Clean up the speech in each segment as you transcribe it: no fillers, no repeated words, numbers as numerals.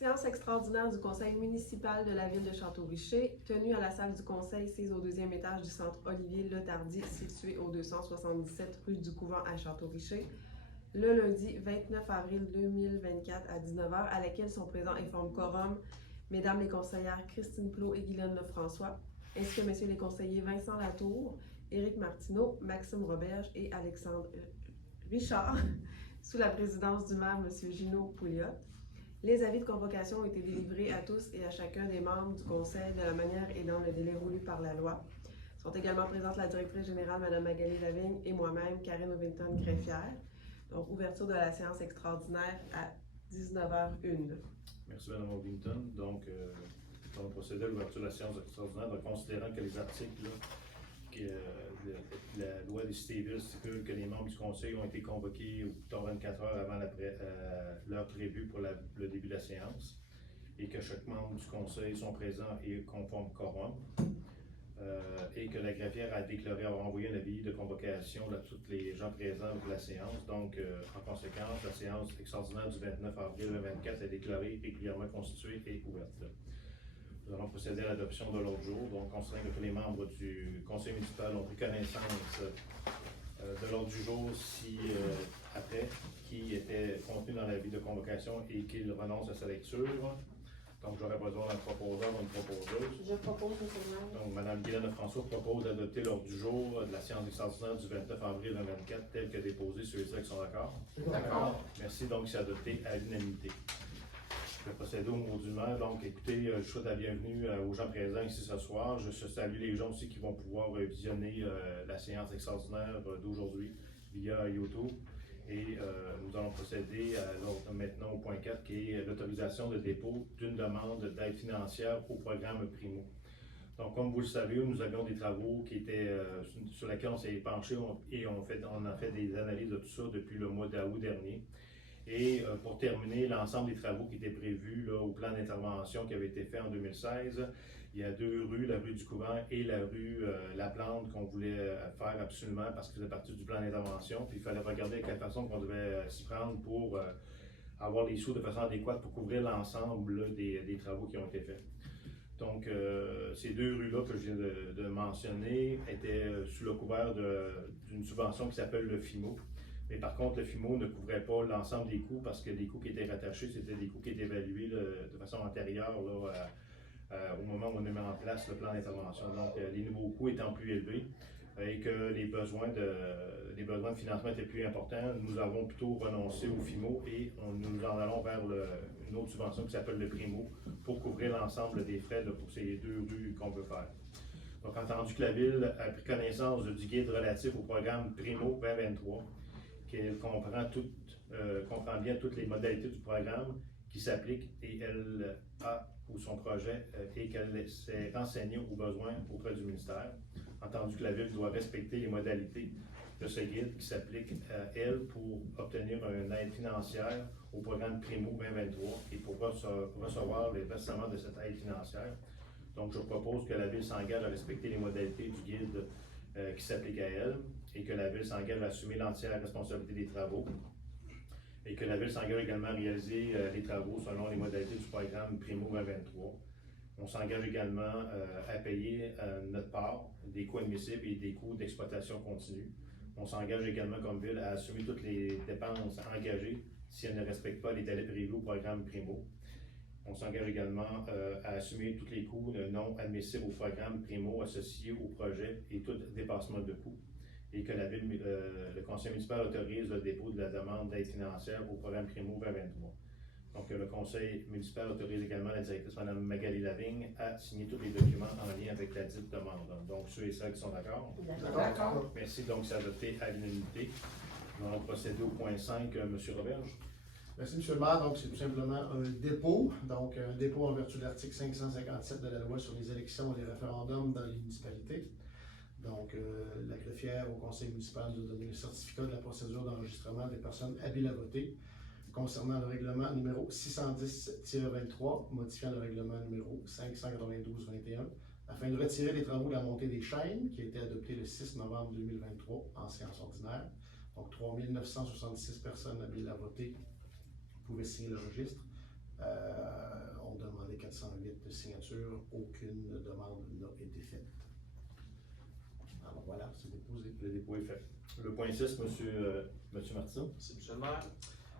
Séance extraordinaire du conseil municipal de la ville de Château-Richer, tenue à la salle du conseil sise au deuxième étage du centre Olivier-Letardy, situé au 277 rue du Couvent à Château-Richer, le lundi 29 avril 2024 à 19h, à laquelle sont présents et forment quorum Mesdames les conseillères Christine Plot et Guylaine Lefrançois, ainsi que Messieurs les conseillers Vincent Latour, Éric Martineau, Maxime Roberge et Alexandre Richard, sous la présidence du maire M. Gino Pouliot. Les avis de convocation ont été délivrés à tous et à chacun des membres du conseil de la manière et dans le délai voulu par la loi. Sont également présentes la directrice générale, Mme Magali Lavigne, et moi-même, Karine Ovington-Greffière. Donc, ouverture de la séance extraordinaire à 19h01. Merci, Mme Ovington. Donc, on va procéder à l'ouverture de la séance extraordinaire, considérant que les articles que la loi des cités-villes stipule que les membres du conseil ont été convoqués au plus tard 24 heures avant l'heure prévue pour le début de la séance et que chaque membre du conseil sont présents et conforme quorum. Et que la greffière a déclaré avoir envoyé un avis de convocation à tous les gens présents pour la séance. Donc, en conséquence, la séance extraordinaire du 29 avril 2024 est déclarée régulièrement constituée et ouverte. Nous allons procéder à l'adoption de l'ordre du jour. Donc, considérant que tous les membres du conseil municipal ont pris connaissance de l'ordre du jour après, qui était contenu dans l'avis de convocation et qu'ils renoncent à sa lecture. Donc, j'aurais besoin d'un proposeur ou une proposeuse. Je propose, M. le maire. Donc, Mme Guylaine Lefrançois propose d'adopter l'ordre du jour de la séance extraordinaire du 29 avril 2024 tel que déposé. Ceux et celles qui sont d'accord? D'accord. Merci. Donc, c'est adopté à l'unanimité. Je vais procéder au mot du maire. Donc, écoutez, je souhaite la bienvenue aux gens présents ici ce soir. Je salue les gens aussi qui vont pouvoir visionner la séance extraordinaire d'aujourd'hui via YouTube. Et nous allons procéder maintenant au point 4 qui est l'autorisation de dépôt d'une demande d'aide financière au programme Primo. Donc, comme vous le savez, nous avions des travaux qui étaient sur lesquels on s'est penché et on a fait des analyses de tout ça depuis le mois d'août dernier. Et pour terminer, l'ensemble des travaux qui étaient prévus là, au plan d'intervention qui avait été fait en 2016, il y a deux rues, la rue du Couvent et la rue La Plante qu'on voulait faire absolument parce que c'était partie du plan d'intervention. Puis il fallait regarder de quelle façon qu'on devait s'y prendre pour avoir les sous de façon adéquate pour couvrir l'ensemble des travaux qui ont été faits. Donc, ces deux rues-là que je viens de mentionner étaient sous le couvert d'une subvention qui s'appelle le FIMO. Mais par contre, le FIMO ne couvrait pas l'ensemble des coûts parce que les coûts qui étaient rattachés, c'était des coûts qui étaient évalués de façon antérieure là, au moment où on a mis en place le plan d'intervention. Donc, les nouveaux coûts étant plus élevés et que les besoins de financement étaient plus importants, nous avons plutôt renoncé au FIMO et nous en allons vers une autre subvention qui s'appelle le Primo pour couvrir l'ensemble des frais pour ces deux rues qu'on veut faire. Donc, entendu que la Ville a pris connaissance du guide relatif au programme Primo 2023, qu'elle comprend bien toutes les modalités du programme qui s'appliquent et elle a ou son projet et qu'elle s'est renseignée aux besoins auprès du ministère. Entendu que la Ville doit respecter les modalités de ce guide qui s'applique à elle pour obtenir une aide financière au programme Primo 2023 et pour recevoir les versements de cette aide financière. Donc, je propose que la Ville s'engage à respecter les modalités du guide qui s'applique à elle et que la Ville s'engage à assumer l'entière responsabilité des travaux et que la Ville s'engage également à réaliser les travaux selon les modalités du programme Primo 2023. On s'engage également à payer notre part des coûts admissibles et des coûts d'exploitation continue. On s'engage également comme Ville à assumer toutes les dépenses engagées si elles ne respectent pas les délais prévus au programme Primo. On s'engage également à assumer tous les coûts non admissibles au programme Primo associés au projet et tout dépassement de coûts. Et que la Ville, le conseil municipal autorise le dépôt de la demande d'aide financière au programme Primo 2023. Donc, le conseil municipal autorise également la directrice Mme Magali Lavigne à signer tous les documents en lien avec la dite demande. Donc, ceux et celles qui sont d'accord? D'accord. Merci. Donc, c'est adopté à l'unanimité. Nous allons procéder au point 5, M. Roberge. Merci, M. le maire. Donc, c'est tout simplement un dépôt. Donc, un dépôt en vertu de l'article 557 de la loi sur les élections et les référendums dans les municipalités. Donc, la greffière au conseil municipal nous a donné le certificat de la procédure d'enregistrement des personnes habiles à voter concernant le règlement numéro 610-23, modifiant le règlement numéro 592-21, afin de retirer les travaux de la montée des chaînes qui a été adopté le 6 novembre 2023 en séance ordinaire. Donc, 3 966 personnes habiles à voter pouvaient signer le registre. On demandait 408 signatures, aucune demande n'a été faite. Alors voilà, c'est déposé. Le dépôt est fait. Le point 6, monsieur Martin. Merci, M. le maire.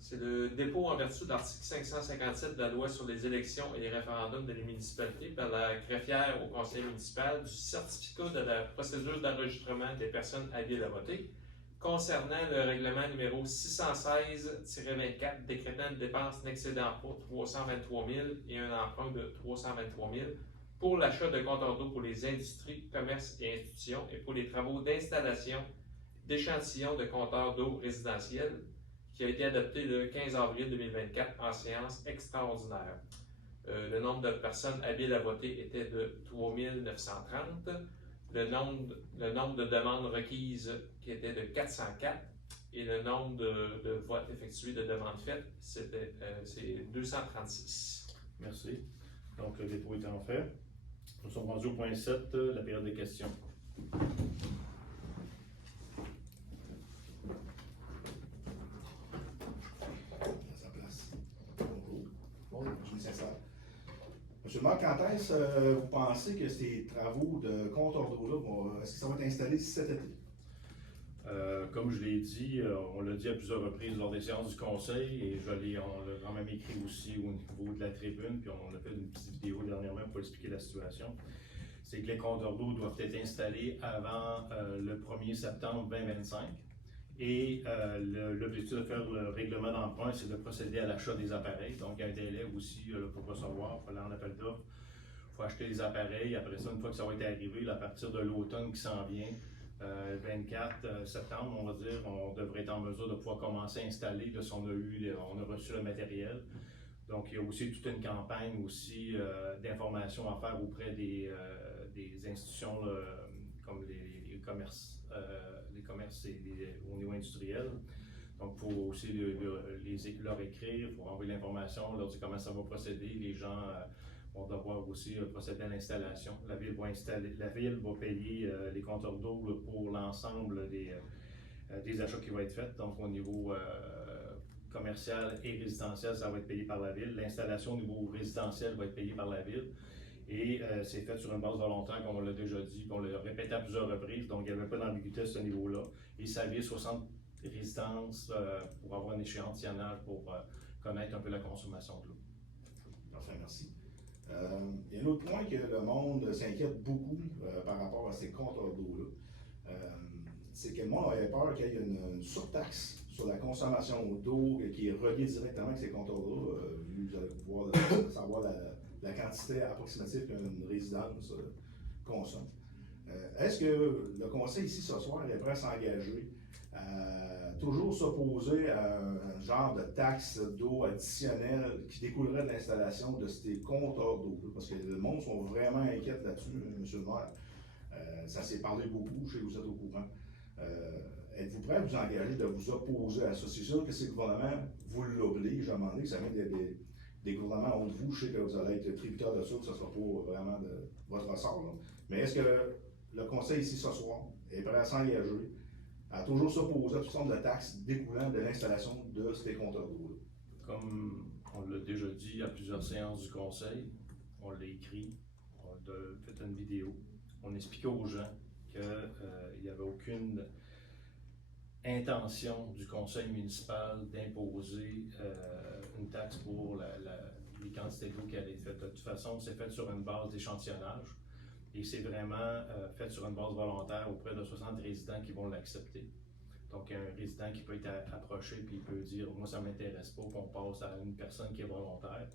C'est le dépôt en vertu de l'article 557 de la loi sur les élections et les référendums de les municipalités par la greffière au conseil municipal du certificat de la procédure d'enregistrement des personnes habiles à voter concernant le règlement numéro 616-24 décrétant une dépense n'excédant pas 323 000 et un emprunt de 323 000 pour l'achat de compteurs d'eau pour les industries, commerces et institutions et pour les travaux d'installation d'échantillons de compteurs d'eau résidentiels qui a été adopté le 15 avril 2024 en séance extraordinaire. Le nombre de personnes habiles à voter était de 3 930. Le nombre de demandes requises qui était de 404 et le nombre de votes effectués, de demandes faites, c'est 236. Merci. Donc, le dépôt étant fait, nous sommes rendus au point 7, la période des questions. Monsieur le maire, quand est-ce que vous pensez que ces travaux de compteur d'eau-là, est-ce que ça va être installé cet été? Comme je l'ai dit, on l'a dit à plusieurs reprises lors des séances du conseil et on l'a quand même écrit aussi au niveau de la tribune, puis on a fait une petite vidéo dernièrement pour expliquer la situation. C'est que les compteurs d'eau doivent être installés avant le 1er septembre 2025. Et l'objectif de faire le règlement d'emprunt, c'est de procéder à l'achat des appareils. Donc, il y a un délai aussi pour recevoir. Il faut aller en appel d'offres. Il faut acheter les appareils. Après ça, une fois que ça va être arrivé, à partir de l'automne qui s'en vient, 24 septembre, on va dire, on devrait être en mesure de pouvoir commencer à installer. Là, si on a reçu le matériel. Donc, il y a aussi toute une campagne aussi d'information à faire auprès des institutions comme les commerces. Les commerces au niveau industriel. Donc, il faut aussi leur écrire, il faut envoyer l'information, leur dire comment ça va procéder. Les gens vont devoir aussi procéder à l'installation. La ville va payer les compteurs d'eau pour l'ensemble des achats qui vont être faits. Donc, au niveau commercial et résidentiel, ça va être payé par la ville. L'installation au niveau résidentiel va être payée par la ville. Et c'est fait sur une base volontaire, comme on l'a déjà dit, on l'a répété à plusieurs reprises, donc il n'y avait pas d'ambiguïté à ce niveau-là. Et ça vise 60 résidences pour avoir un échantillonnage pour connaître un peu la consommation de l'eau. Parfait, merci. Il y a un autre point que le monde s'inquiète beaucoup par rapport à ces compteurs d'eau-là. C'est que le monde avait peur qu'il y ait une surtaxe sur la consommation d'eau qui est reliée directement avec ces compteurs d'eau, vu que vous allez pouvoir savoir la quantité approximative qu'une résidence consomme. Est-ce que le conseil ici ce soir est prêt à s'engager à toujours s'opposer à un genre de taxe d'eau additionnelle qui découlerait de l'installation de ces compteurs d'eau? Parce que le monde sont vraiment inquiets là-dessus, M. le maire. Ça s'est parlé beaucoup, je sais que vous êtes au courant. Êtes-vous prêt à vous engager de vous opposer à ça? C'est sûr que si le gouvernement vous l'oblige à demander, que ça vient des gouvernements entre vous, je sais que vous allez être tributaire de ça, que ce ne sera pas vraiment de votre ressort. Là. Mais est-ce que le conseil ici ce soir est prêt à s'engager à toujours s'opposer à toutes sortes de taxes découlant de l'installation de ces compteurs d'eau? Comme on l'a déjà dit à plusieurs séances du conseil, on l'a écrit, on a fait une vidéo, on expliquait aux gens qu'il n'y avait aucune intention du conseil municipal d'imposer une taxe pour les quantités d'eau qui allaient être faites. De toute façon, c'est fait sur une base d'échantillonnage et c'est vraiment fait sur une base volontaire auprès de 60 résidents qui vont l'accepter. Donc, un résident qui peut être approché puis il peut dire « moi, ça ne m'intéresse pas », puis on passe à une personne qui est volontaire.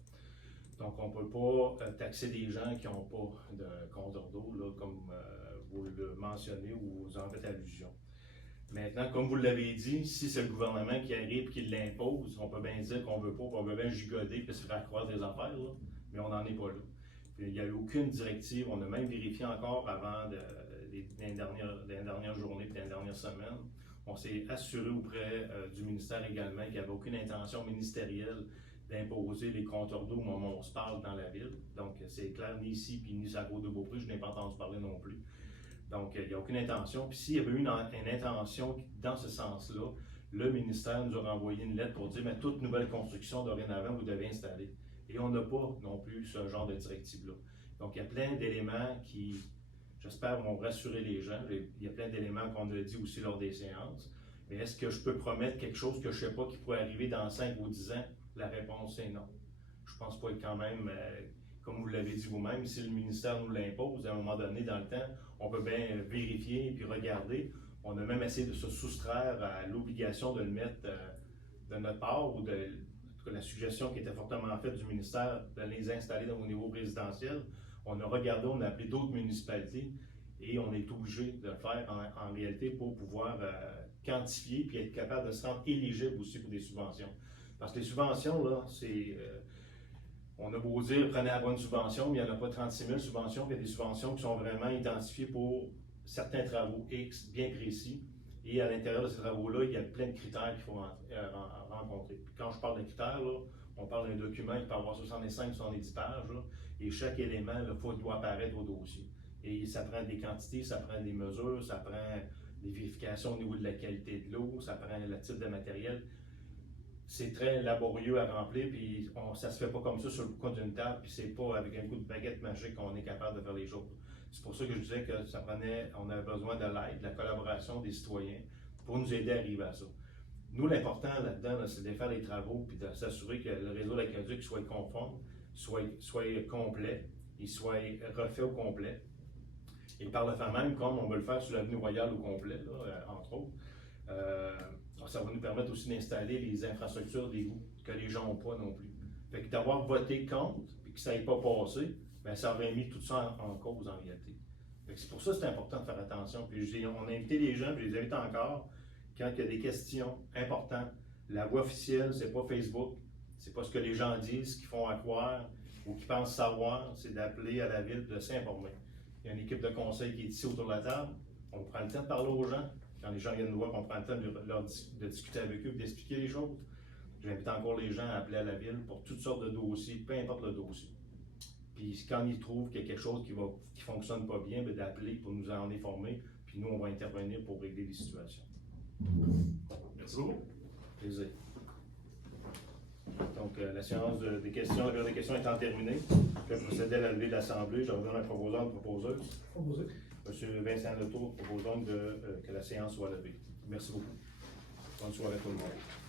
Donc, on ne peut pas taxer des gens qui n'ont pas de compteur d'eau, comme vous le mentionnez ou vous en faites allusion. Maintenant, comme vous l'avez dit, si c'est le gouvernement qui arrive et qui l'impose, on peut bien dire qu'on ne veut pas, on peut bien gigoder et se faire croire des affaires, là, mais on n'en est pas là. Puis, il n'y a eu aucune directive, on a même vérifié encore avant les dernières journées et les dernières semaines. On s'est assuré auprès du ministère également qu'il n'y avait aucune intention ministérielle d'imposer les compteurs d'eau au moment où on se parle dans la ville. Donc, c'est clair, ni ici, puis ni à Côte-de-Beaupré, je n'ai pas entendu parler non plus. Donc, il n'y a aucune intention. Puis s'il y avait eu une intention dans ce sens-là, le ministère nous a renvoyé une lettre pour dire « mais toute nouvelle construction, dorénavant, vous devez installer ». Et on n'a pas non plus ce genre de directive-là. Donc, il y a plein d'éléments qui, j'espère, vont rassurer les gens. Il y a plein d'éléments qu'on a dit aussi lors des séances. Mais est-ce que je peux promettre quelque chose que je ne sais pas qui pourrait arriver dans 5 ou 10 ans? La réponse est non. Je ne pense pas être quand même, comme vous l'avez dit vous-même, si le ministère nous l'impose, à un moment donné dans le temps, on peut bien vérifier et puis regarder. On a même essayé de se soustraire à l'obligation de le mettre de notre part ou de la suggestion qui était fortement faite du ministère de les installer au niveau résidentiel. On a regardé, on a appelé d'autres municipalités et on est obligé de le faire en réalité pour pouvoir quantifier puis être capable de se rendre éligible aussi pour des subventions. Parce que les subventions, là, c'est... on a beau dire, prenez la bonne subvention, mais il n'y en a pas 36 000 subventions, puis il y a des subventions qui sont vraiment identifiées pour certains travaux X bien précis. Et à l'intérieur de ces travaux-là, il y a plein de critères qu'il faut rencontrer. Puis quand je parle de critères, là, on parle d'un document qui peut avoir 65-70 pages, là, et chaque élément là, doit apparaître au dossier. Et ça prend des quantités, ça prend des mesures, ça prend des vérifications au niveau de la qualité de l'eau, ça prend le type de matériel. C'est très laborieux à remplir, puis ça se fait pas comme ça sur le coin d'une table, puis c'est pas avec un coup de baguette magique qu'on est capable de faire les choses. C'est pour ça que je disais que on avait besoin de l'aide, de la collaboration des citoyens pour nous aider à arriver à ça. Nous, l'important là-dedans, là, c'est de faire les travaux puis de s'assurer que le réseau d'aqueduc soit conforme, soit complet, et soit refait au complet. Et par le fait même, comme on veut le faire sur l'avenue Royale au complet, là, entre autres, ça va nous permettre aussi d'installer les infrastructures d'égout que les gens n'ont pas non plus. Fait que d'avoir voté contre et que ça n'ait pas passé, bien, ça aurait mis tout ça en cause en réalité. C'est pour ça que c'est important de faire attention. Puis on a invité les gens, puis je les invite encore, quand il y a des questions importantes. La voie officielle, c'est pas Facebook, c'est pas ce que les gens disent, ce qu'ils font à croire ou qu'ils pensent savoir, c'est d'appeler à la ville, de s'informer. Il y a une équipe de conseil qui est ici autour de la table. On prend le temps de parler aux gens. Quand les gens viennent nous voir, on prend le temps de discuter avec eux, d'expliquer les choses. J'invite encore les gens à appeler à la ville pour toutes sortes de dossiers, peu importe le dossier. Puis quand ils trouvent qu'il y a quelque chose qui ne fonctionne pas bien, bien d'appeler pour nous en informer, puis nous, on va intervenir pour régler les situations. Merci beaucoup. Plaisir. Donc, la séance des questions, la période des questions étant terminée, je vais procéder à la levée de l'Assemblée. Je redonne un proposant, une proposeuse. Proposé. M. Vincent Letour propose donc que la séance soit levée. Merci beaucoup. Bonne soirée à tout le monde.